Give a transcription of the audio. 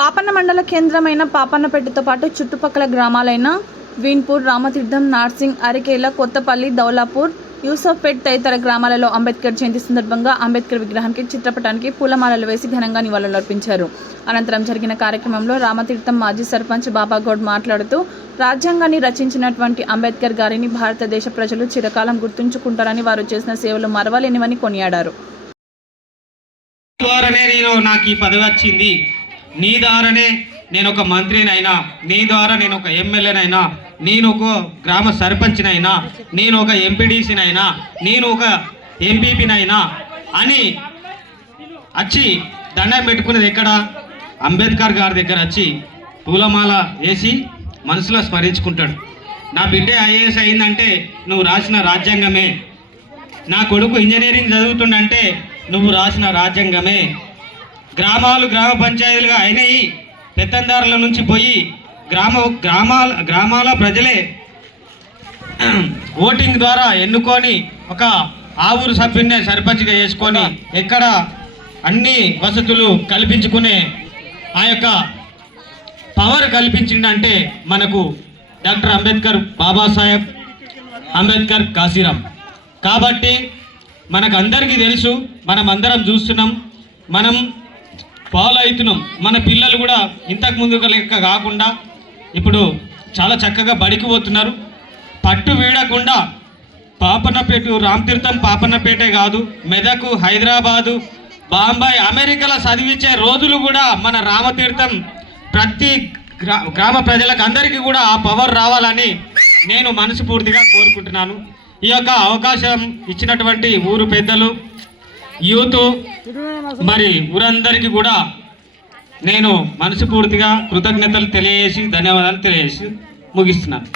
పాపన్న మండల కేంద్రమైన పాపన్నపేటతో పాటు చుట్టుపక్కల గ్రామాలైన వీన్పూర్ రామతీర్థం నార్సింగ్ అరికేల కొత్తపల్లి దౌలాపూర్ యూసఫ్పేట్ తదితర గ్రామాలలో అంబేద్కర్ జయంతి సందర్భంగా అంబేద్కర్ విగ్రహానికి చిత్రపటానికి పూలమాలలు వేసి ఘనంగా నివాళులర్పించారు. అనంతరం జరిగిన కార్యక్రమంలో రామతీర్థం మాజీ సర్పంచ్ బాబాగౌడ్ మాట్లాడుతూ రాజ్యాంగాన్ని రచించినటువంటి అంబేద్కర్ గారిని భారతదేశ ప్రజలు చిరకాలం గుర్తుంచుకుంటారని వారు చేసిన సేవలు మరవలేనివని కొనియాడారు. ద్వారానే నేను నాకు ఈ పదవి వచ్చింది. నీ ద్వారానే నేను ఒక మంత్రినైనా నీ ద్వారా నేను ఒక ఎమ్మెల్యేనైనా నేను ఒక గ్రామ సర్పంచ్నైనా నేను ఒక ఎంపీడీసీనైనా నేను ఒక ఎంపీపీనైనా అని వచ్చి దండం పెట్టుకునేది ఎక్కడ? అంబేద్కర్ గారి దగ్గర వచ్చి పూలమాల వేసి మనసులో స్మరించుకుంటాడు. నా బిడ్డ ఐఏఎస్ అయిందంటే నువ్వు రాసిన రాజ్యాంగమే. నా కొడుకు ఇంజనీరింగ్ చదువుతుండంటే నువ్వు రాసిన రాజ్యాంగమే. గ్రామాలు గ్రామ పంచాయతీలుగా అయినాయి. పెత్తందారుల నుంచి పోయి గ్రామ గ్రామాల గ్రామాల ప్రజలే ఓటింగ్ ద్వారా ఎన్నుకొని ఒక ఆవురు సభ్యున్నే సర్పంచ్గా చేసుకొని ఎక్కడ అన్ని వసతులు కల్పించుకునే ఆ యొక్క పవర్ కల్పించిందంటే మనకు డాక్టర్ అంబేద్కర్ బాబాసాహెబ్ అంబేద్కర్ కాశీరాం కాబట్టి మనకు అందరికీ తెలుసు మనం అందరం చూస్తున్నాం. మనం పాలవుతున్నాం మన పిల్లలు కూడా ఇంతకు ముందు లెక్క కాకుండా ఇప్పుడు చాలా చక్కగా బడికి పోతున్నారు. పట్టు వీడకుండా పాపన్నపేట రామతీర్థం పాపన్నపేటే కాదు మెదకు హైదరాబాదు బాంబాయి అమెరికాలో చదివించే రోజులు కూడా మన రామతీర్థం ప్రతి గ్రా గ్రామ ప్రజలకు అందరికీ కూడా ఆ పవర్ రావాలని నేను మనస్ఫూర్తిగా కోరుకుంటున్నాను. ఈ యొక్క అవకాశం ఇచ్చినటువంటి ఊరు పెద్దలు యూత్ మరి ఊరందరికీ కూడా నేను మనస్ఫూర్తిగా కృతజ్ఞతలు తెలియజేసి ధన్యవాదాలు తెలియజేసి ముగిస్తున్నాను.